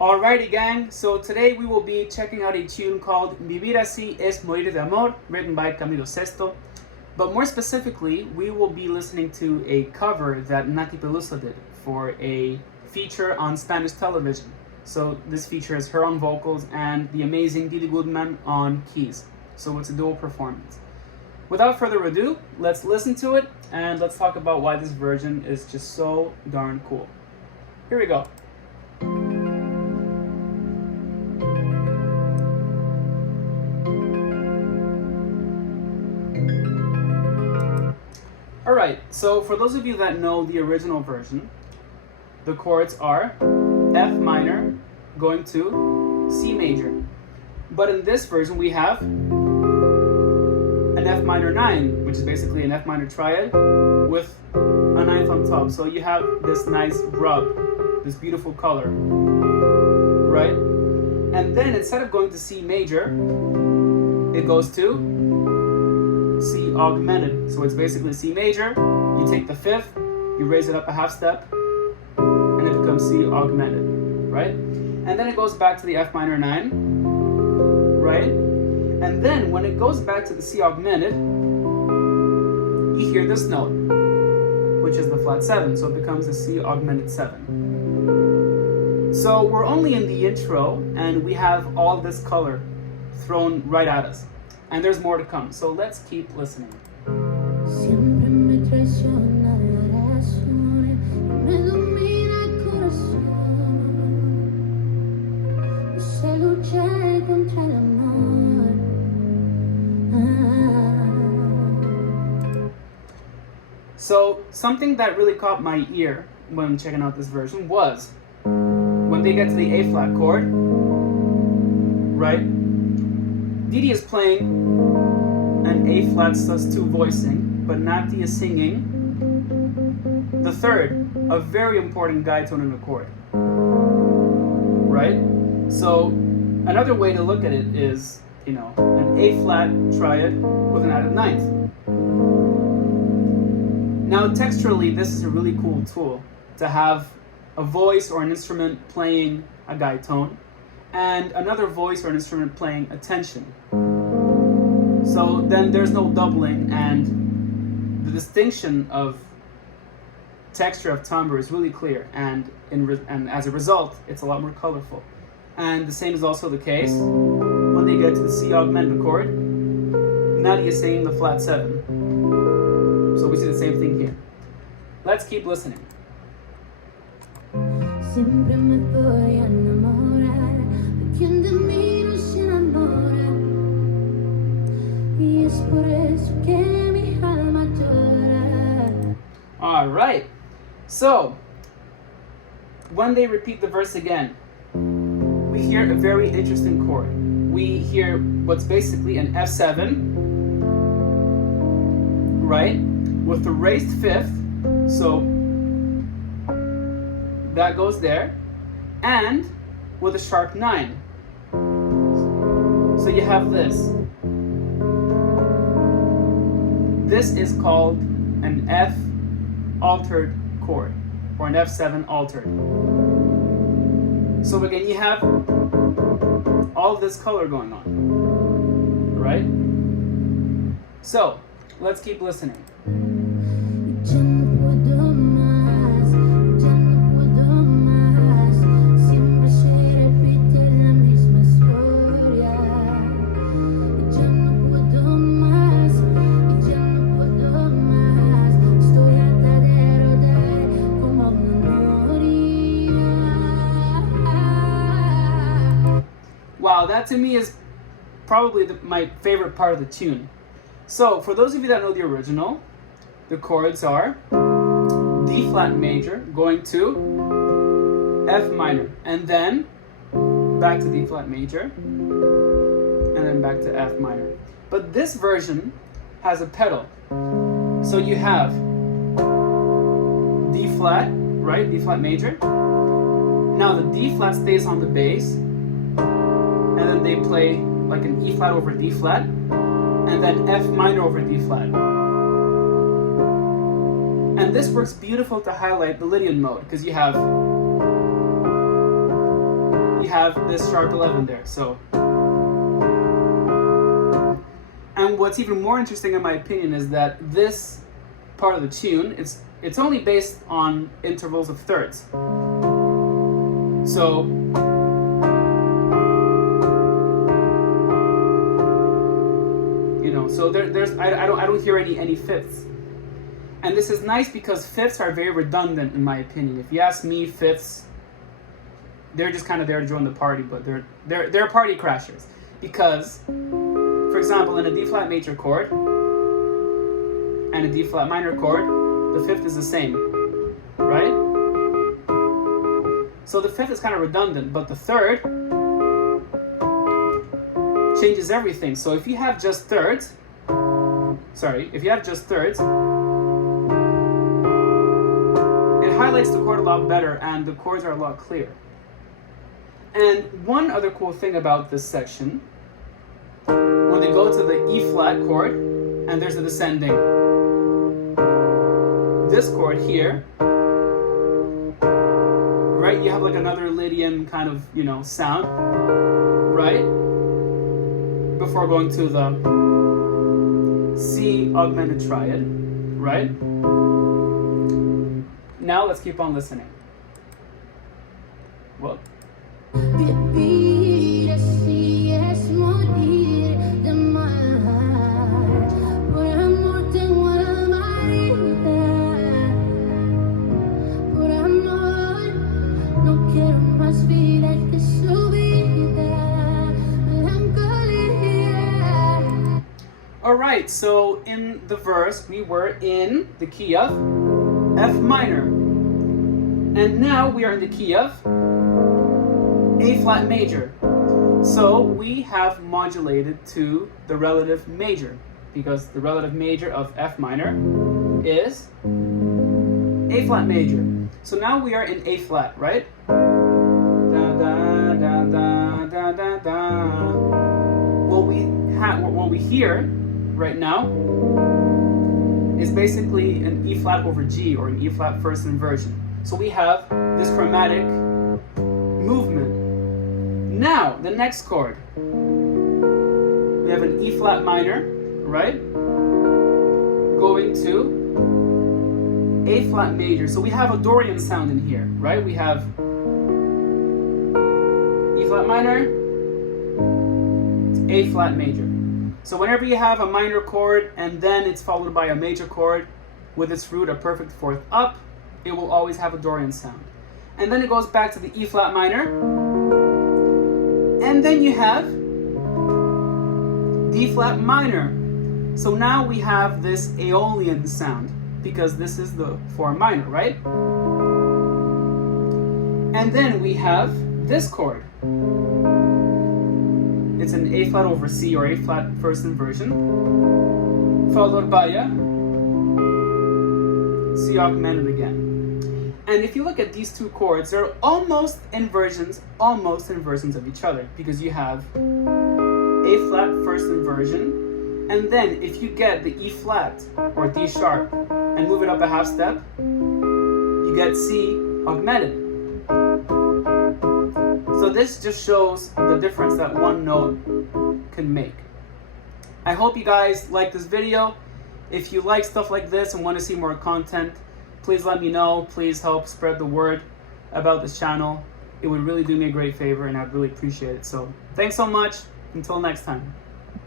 Alrighty gang, so today we will be checking out a tune called Vivir así es Morir de Amor, written by Camilo Sesto. But more specifically, we will be listening to a cover that Nathy Peluso did for a feature on Spanish television. So this feature is her on vocals and the amazing Didi Gudman on keys. So it's a dual performance. Without further ado, let's listen to it and let's talk about why this version is just so darn cool. Here we go. Alright, so for those of you that know the original version, the chords are F minor going to C major. But in this version we have an F minor 9, which is basically an F minor triad with a ninth on top. So you have this nice rub, this beautiful color, right? And then instead of going to C major, it goes to C augmented. So it's basically C major, you take the fifth, you raise it up a half step, and it becomes C augmented, right? And then it goes back to the F minor 9, right? And then when it goes back to the C augmented, you hear this note, which is the flat 7, so it becomes a C augmented 7. So we're only in the intro, and we have all this color thrown right at us. And there's more to come, so let's keep listening. Siempre me traiciona la razón y me domina el corazón. No sé luchar contra el amor. So something that really caught my ear when checking out this version was when they get to the A flat chord, right? Didi is playing an A flat sus2 voicing, but Nathy is singing the third, a very important guide tone in the chord, right? So another way to look at it is, an A flat triad with an added ninth. Now texturally, this is a really cool tool to have a voice or an instrument playing a guide tone and another voice or an instrument playing a tension. So then there's no doubling, and the distinction of texture of timbre is really clear, and as a result, it's a lot more colorful. And the same is also the case when they get to the C augmented chord. Nathy is singing the flat 7. So we see the same thing here. Let's keep listening. Siempre me voy a enamorar de quien de mí no se enamora. Y es por eso que mi alma llora. All right. So when they repeat the verse again, we hear a very interesting chord. We hear what's basically an F7, right, with the raised fifth. So that goes there, and with a sharp 9. So you have this. This is called an F altered chord, or an F7 altered. So again, you have all this color going on, right? So let's keep listening. Ya no puedo más, ya no puedo más. Siempre se repite la misma historia. Ya no puedo más, ya no puedo más. Estoy harta de rodar como una morirá. Wow, that to me is probably my favorite part of the tune. So for those of you that know the original, the chords are D flat major going to F minor, and then back to D flat major, and then back to F minor. But this version has a pedal. So you have D flat, right? D flat major. Now the D flat stays on the bass, and then they play like an E flat over D flat, and then F minor over D flat. And this works beautiful to highlight the Lydian mode, because you have have this sharp 11 there. So, and what's even more interesting in my opinion is that this part of the tune, it's only based on intervals of thirds. So so there's I don't hear any fifths. And this is nice because fifths are very redundant in my opinion. If you ask me, fifths, they're just kind of there to join the party, but they're party crashers. Because, for example, in a D flat major chord and a D flat minor chord, the fifth is the same, right? So the fifth is kind of redundant, but the third changes everything. So if you have just thirds, it highlights the chord a lot better and the chords are a lot clearer. And one other cool thing about this section, when they go to the E flat chord and there's a descending, this chord here, right, you have like another Lydian kind of, sound, right? Before going to the C augmented triad, right? Now let's keep on listening. Well. Vivir así es morir de amor. Por amor tengo la vida. Por amor no quiero más vida que su vida. Melancolía. Alright, so in the verse we were in the key of F minor. And now we are in the key of A flat major. So we have modulated to the relative major because the relative major of F minor is A flat major. So now we are in A flat, right? Da da da da da da da. What we hear right now is basically an E flat over G, or an E flat first inversion. So we have this chromatic movement. Now, the next chord. We have an E flat minor, right? Going to A flat major. So we have a Dorian sound in here, right? We have E flat minor, A flat major. So whenever you have a minor chord and then it's followed by a major chord with its root a perfect fourth up, it will always have a Dorian sound. And then it goes back to the E flat minor. And then you have D flat minor. So now we have this Aeolian sound because this is the 4 minor, right? And then we have this chord. It's an A flat over C, or A flat first inversion, followed by a C augmented again. And if you look at these two chords, they're almost inversions of each other, because you have A flat first inversion, and then if you get the E flat or D sharp and move it up a half step, you get C augmented. So this just shows the difference that one note can make. I hope you guys like this video. If you like stuff like this and want to see more content, please let me know. Please help spread the word about this channel. It would really do me a great favor and I'd really appreciate it. So thanks so much. Until next time.